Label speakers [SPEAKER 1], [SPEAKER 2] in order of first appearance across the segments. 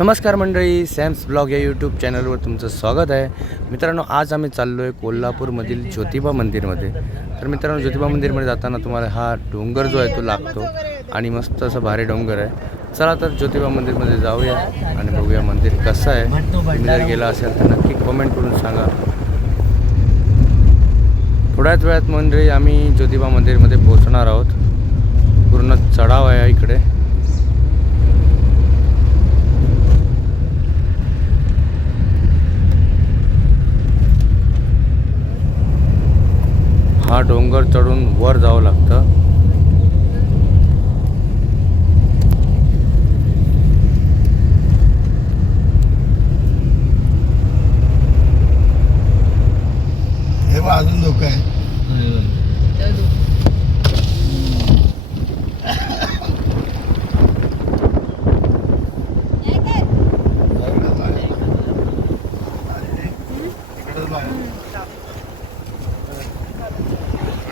[SPEAKER 1] नमस्कार मंडळी Sam's blog या यूट्यूब चॅनलवर तुमचं स्वागत आहे. मित्रांनो आज आम्ही चाललो आहे कोल्हापूरमधील ज्योतिबा मंदिरमध्ये. तर मित्रांनो ज्योतिबा मंदिरमध्ये जाताना तुम्हाला हा डोंगर जो आहे तो लागतो आणि मस्त असं भारी डोंगर आहे. चला तर ज्योतिबा मंदिरमध्ये जाऊया आणि बघूया मंदिर कसं आहे. तुम्ही जर गेला असेल तर नक्की कमेंट करून सांगा. थोड्याच वेळात मंडळी आम्ही ज्योतिबा मंदिरमध्ये पोहोचणार आहोत. पूर्ण चढाव आहे इकडे. हा डोंगर चढून वर जावं लागतं
[SPEAKER 2] हे बघ अजून धोका आहे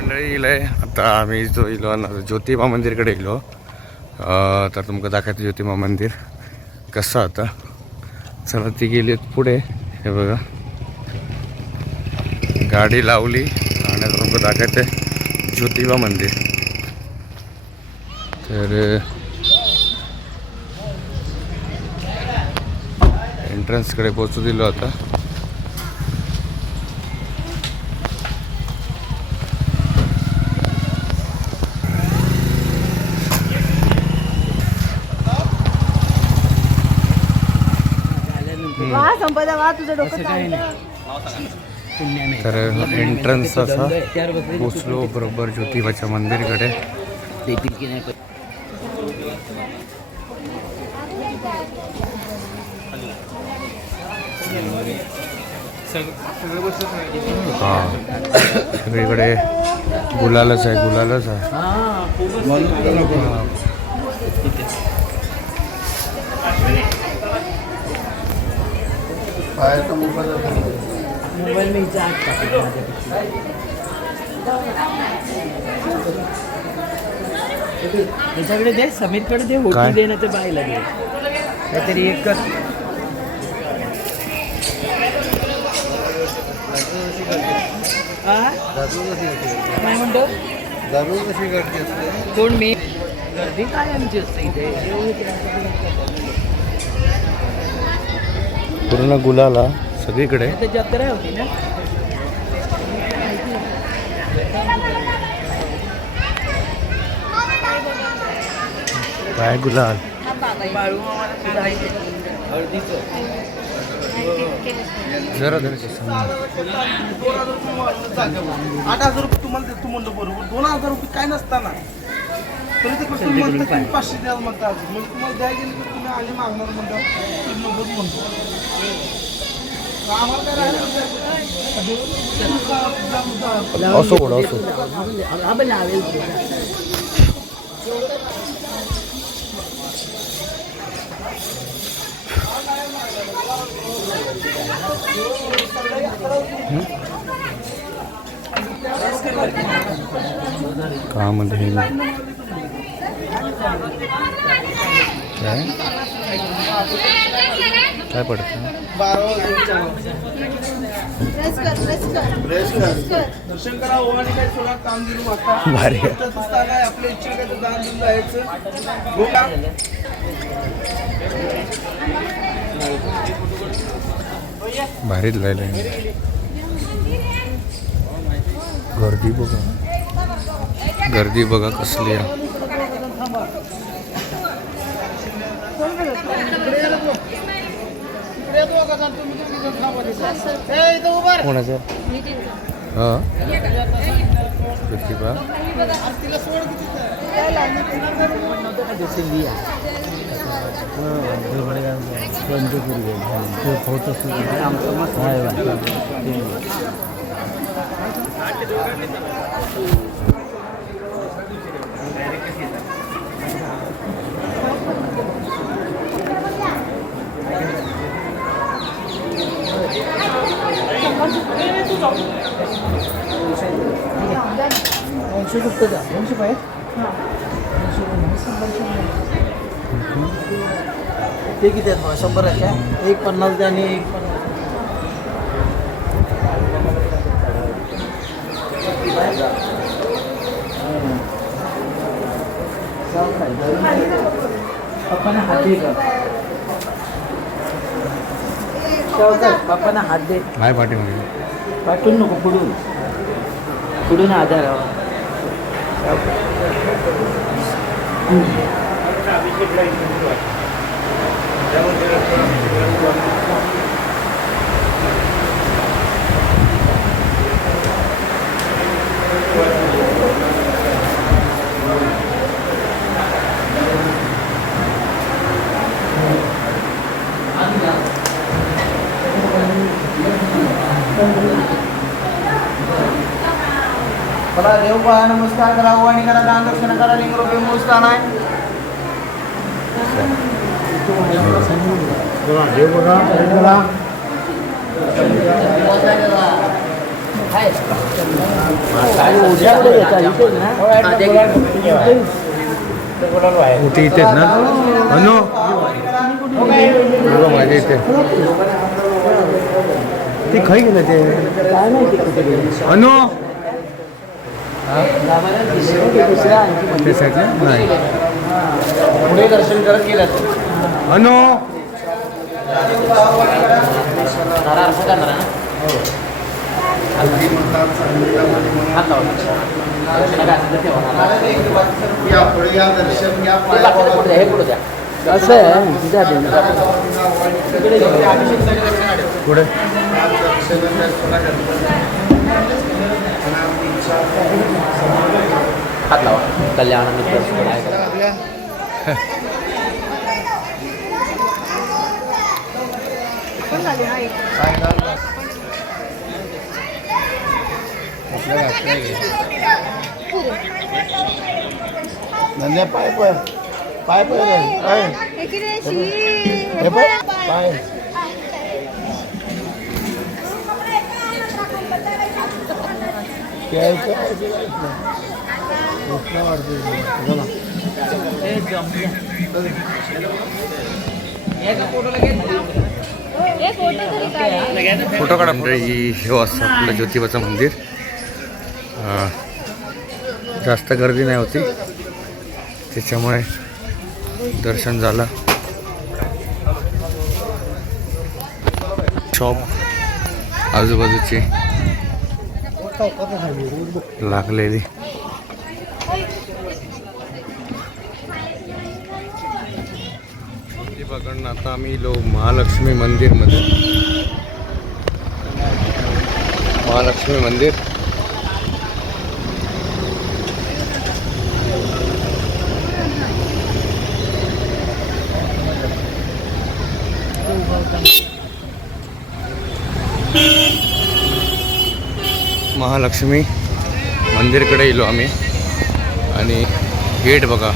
[SPEAKER 1] मंडळी इलंय आता आम्ही जो इलो ना ज्योतिबा मंदिरकडे इलो. तर तुमका दाखवायचं ज्योतिबा मंदिर. कसं आता? चला ती गेली पुढे. हे बघा. गाडी लावली आणि आता तुमका दाखवायचं ज्योतिबा मंदिर. तर एंट्रन्सकडे पोचू दिलो आता.
[SPEAKER 3] वा तुझं डोकं
[SPEAKER 1] तर एंट्रन्स असा पोचलो बरोबर ज्योतिबाच्या मंदिरकडे. हा सगळीकडे गुलालच आहे गुलालच आहे.
[SPEAKER 2] बाहेरचा मोबाईल
[SPEAKER 3] मोबाईल मी इथे आत टाकला त्याच्याकडे दे समीरकडे दे? होती दे ना ते बाईला दे. काहीतरी एक कर. आ? काय म्हणतो?
[SPEAKER 2] दारू कशी गर्दी असते
[SPEAKER 3] कोण मी? गर्दी काय आमची असते इथे?
[SPEAKER 1] पूर्ण गुलाला सगळीकडे. काय गुलाल? जरा
[SPEAKER 4] आठ हजार रुपये तुम्हाला देतो म्हणलं बरोबर. दोन हजार रुपये काय नसताना. तरी ते कसं म्हणतं तुम्ही पाचशे द्याल म्हणता मग तुम्हाला द्याय गेले तर तुम्ही आले मागणार म्हणता नव्वद म्हणतो. आम्हाला काय राहिलं
[SPEAKER 1] असो बोडा असो. का मध्ये काय? काय पडतं?
[SPEAKER 4] दर्शन करा आणि काय सोडा काम दिलं वाटता
[SPEAKER 1] भारी. आहे.
[SPEAKER 4] फक्त दिसता काय आपल्या इच्छा काय तर दान देऊन जायचं हो का?
[SPEAKER 1] भारीच लायला गर्दी बघा. गर्दी बघा कसली आहे. कोणाचं हां प्रतिभा
[SPEAKER 3] दोनशे ते किती आहेत बघा शंभर आहेत काय एक पन्नास द्या आणि एक पप्पाने हात दे का पप्पाने हात दे.
[SPEAKER 1] काय पाठीमागे
[SPEAKER 3] पाठवून नको पुढून. पुढून आधार हवा.
[SPEAKER 4] मला देव पाहा नमस्कार करा वाणी करा दान दक्षिण करा लिंग रूपे मूळ
[SPEAKER 1] कुठे इथेच ना? अनु बघा माझ्या इथे ते खाई गेलं ते अनु ते साईडला नाही
[SPEAKER 4] पुढे दर्शन करत गेलं
[SPEAKER 1] अनु.
[SPEAKER 3] हे असं.
[SPEAKER 1] पुढे
[SPEAKER 2] दर्शन घ्या, सोडा करता.
[SPEAKER 3] हात लावा कल्याण मित्र
[SPEAKER 2] धन्य पाय पाय पाय पाय रे, पाय. हे? कृष्ण वाढते.
[SPEAKER 1] फोटो काढा मंडळी हे हो असं आपलं ज्योतिबाचं मंदिर. जास्त गर्दी नाही होती. त्याच्यामुळे दर्शन झालं. शॉप आजूबाजूची लागलेली. ज्योतिबाकडनं आता आम्ही लो महालक्ष्मी मंदिरमध्ये महालक्ष्मी मंदिर महालक्ष्मी मंदिरकडे गेलो आम्ही आणि गेट बघा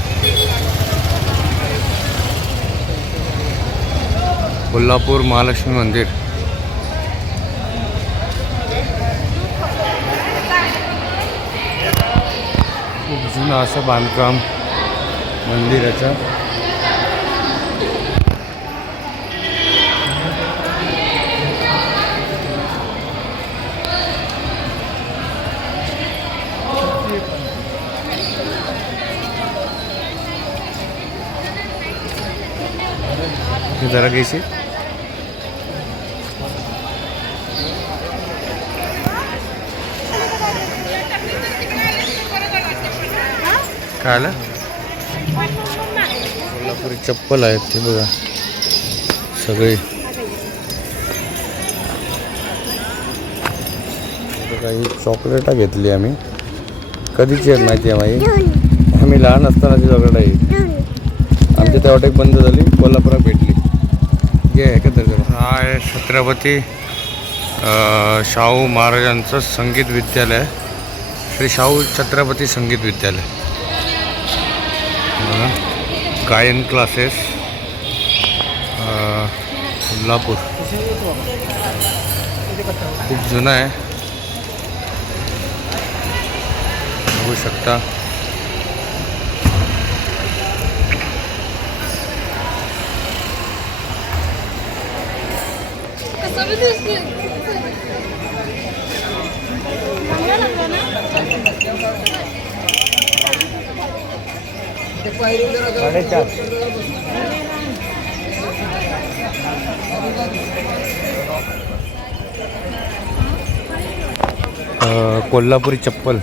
[SPEAKER 1] कोल्हापूर महालक्ष्मी मंदिर. खूप जुनं असं बांधकाम मंदिराचं. हे जरा घ्यायची. काय आलं कोल्हापुरी चप्पल आहेत ते बघा. सगळे. बघा ही चॉकलेटा घेतली आम्ही. कधीची आहेत माहिती आहे माही आम्ही लहान असतानाची चॉकलेट आहे आमची तेव्हा एक बंद झाली कोल्हापुरात भेटली. घे आहे का तर हा आहे छत्रपती शाहू महाराजांचं संगीत विद्यालय. श्री शाहू छत्रपती संगीत विद्यालय. गायन क्लासेस कोल्हापूर. खूप जुनं आहे. बघू शकता. साडेचार कोल्हापुरी चप्पल.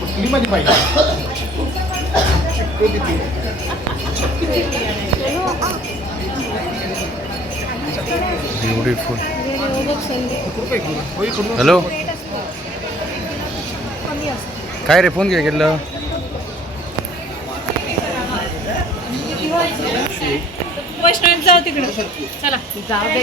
[SPEAKER 4] कुठली माझी पाहिजे?
[SPEAKER 1] ब्युटिफुल हॅलो काय रे फोन घे केलं
[SPEAKER 3] जाऊ तिकडं. चला. जाऊ दे.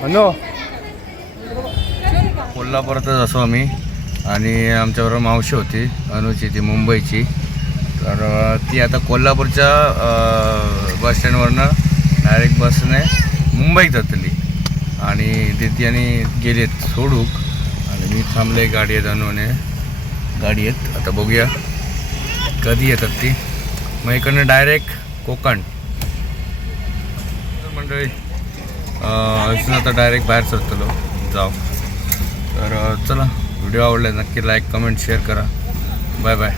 [SPEAKER 1] हॅलो. कोल्हापुरातच असो आम्ही. आणि आमच्याबरोबर मावशी होती अनुची ती मुंबईची. तर ती आता कोल्हापूरच्या बस स्टँडवरनं डायरेक्ट बसने मुंबईत जातली आणि तिथे आणि गेलेत सोडूक. आणि मी थांबले गाडी आहेत अनुने. गाडी आहेत आता बघूया. कधी येतात ती? मग इकडनं डायरेक्ट कोकण. मंडळी इथून आता डायरेक्ट बाहेर सरतलो जाऊ. तर चला. व्हिडिओ आवडला नक्की लाईक कमेंट शेअर करा. Bye bye